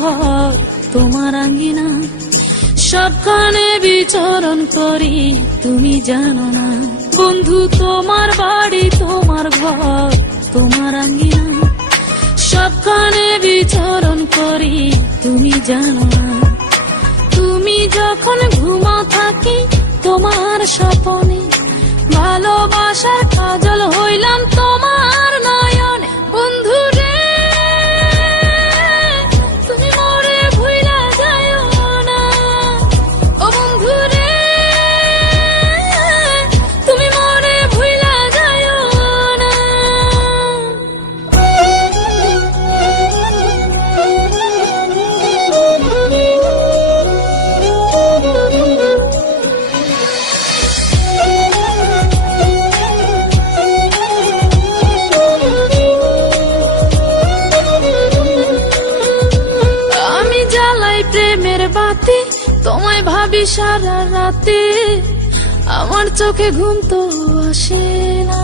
ঘর তোমার আঙ্গিনা, সবখানে বিচরণ করি তুমি জানো না। বন্ধু তোমার বাড়ি তোমার ঘর তোমার আঙ্গিনা, সবখানে বিচরণ করি তুমি জানো না। তুমি যখন ঘুমাও থাকি তোমার স্বপনে, ভালোবাসার কাজল হইলাম তোমার নয়নে। বন্ধু রে তুমি মরে ভুইলা যাইও না, ও বন্ধু রে তুমি মরে ভুইলা যাইও না। প্রেমের বাতি তোমায় ভাবি সারা রাতে, আমার চোখে ঘুম তো আসে না।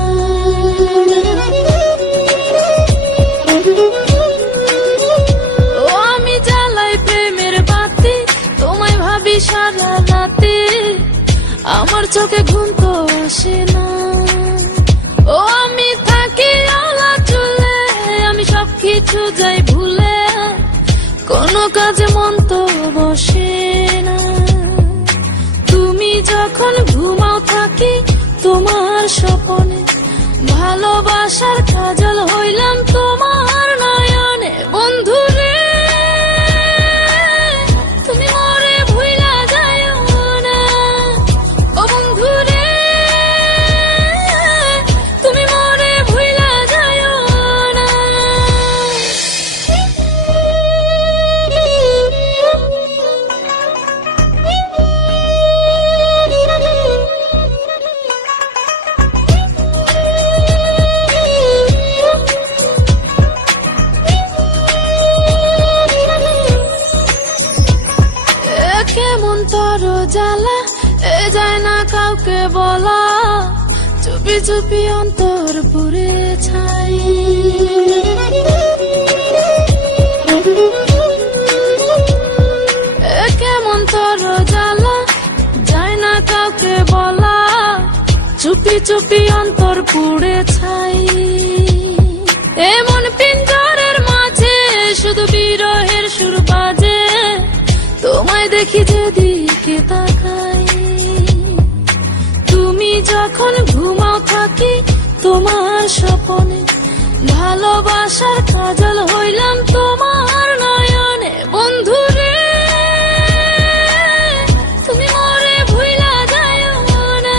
ও আমি জ্বালাই প্রেমের বাতি তোমায় ভাবি সারা রাতে, আমার চোখে ঘুম তো আসে না। ও আমি থাকি আলা চুলে, আমি সবকিছু যাই ভুলে, কোনো কাজে মন তো বসে না। তুমি যখন ঘুমাও থাকি তোমার স্বপনে, ভালোবাসার কাজল হইলাম তোমার নয়নে। বন্ধু রে তুমি মরে ভুইলা যাইও না, ও বন্ধু রে তুমি মরে ভুইলা যাইও না। কেমন তর জ্বালা এ যায় না কাউকে বলা, চুপি চুপি অন্তর পুরে ছাই। কেমন তর জ্বালা যায় না কাউকে বলা, চুপি চুপি অন্তর পুড়ে ছাই। এমন পিঞ্জরের মাঝে শুধু বিরহের সুর বাজে, তোমায় দেখি যেদিকে তাকাই। তুমি যখন ঘুমাও থাকি তোমার স্বপনে, ভালোবাসার কাজল হইলাম তোমার নয়নে। বন্ধু রে তুমি মরে ভুইলা যাইও না,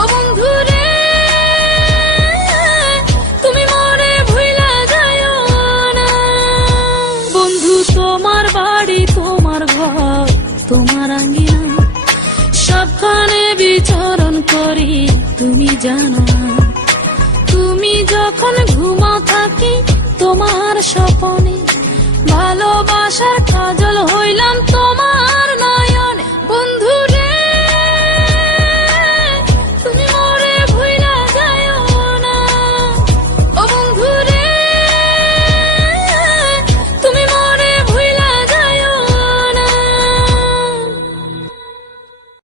ও বন্ধু রে তুমি মরে ভুইলা যাইও না। বন্ধু তোমার বাড়ি তোমার ঘর তোমার আঙ্গিনা, সবখানে বিচরণ করি তুমি জানো না। তুমি যখন ঘুমাও থাকি তোমার স্বপনে, ভালোবাসার কাজল হইলাম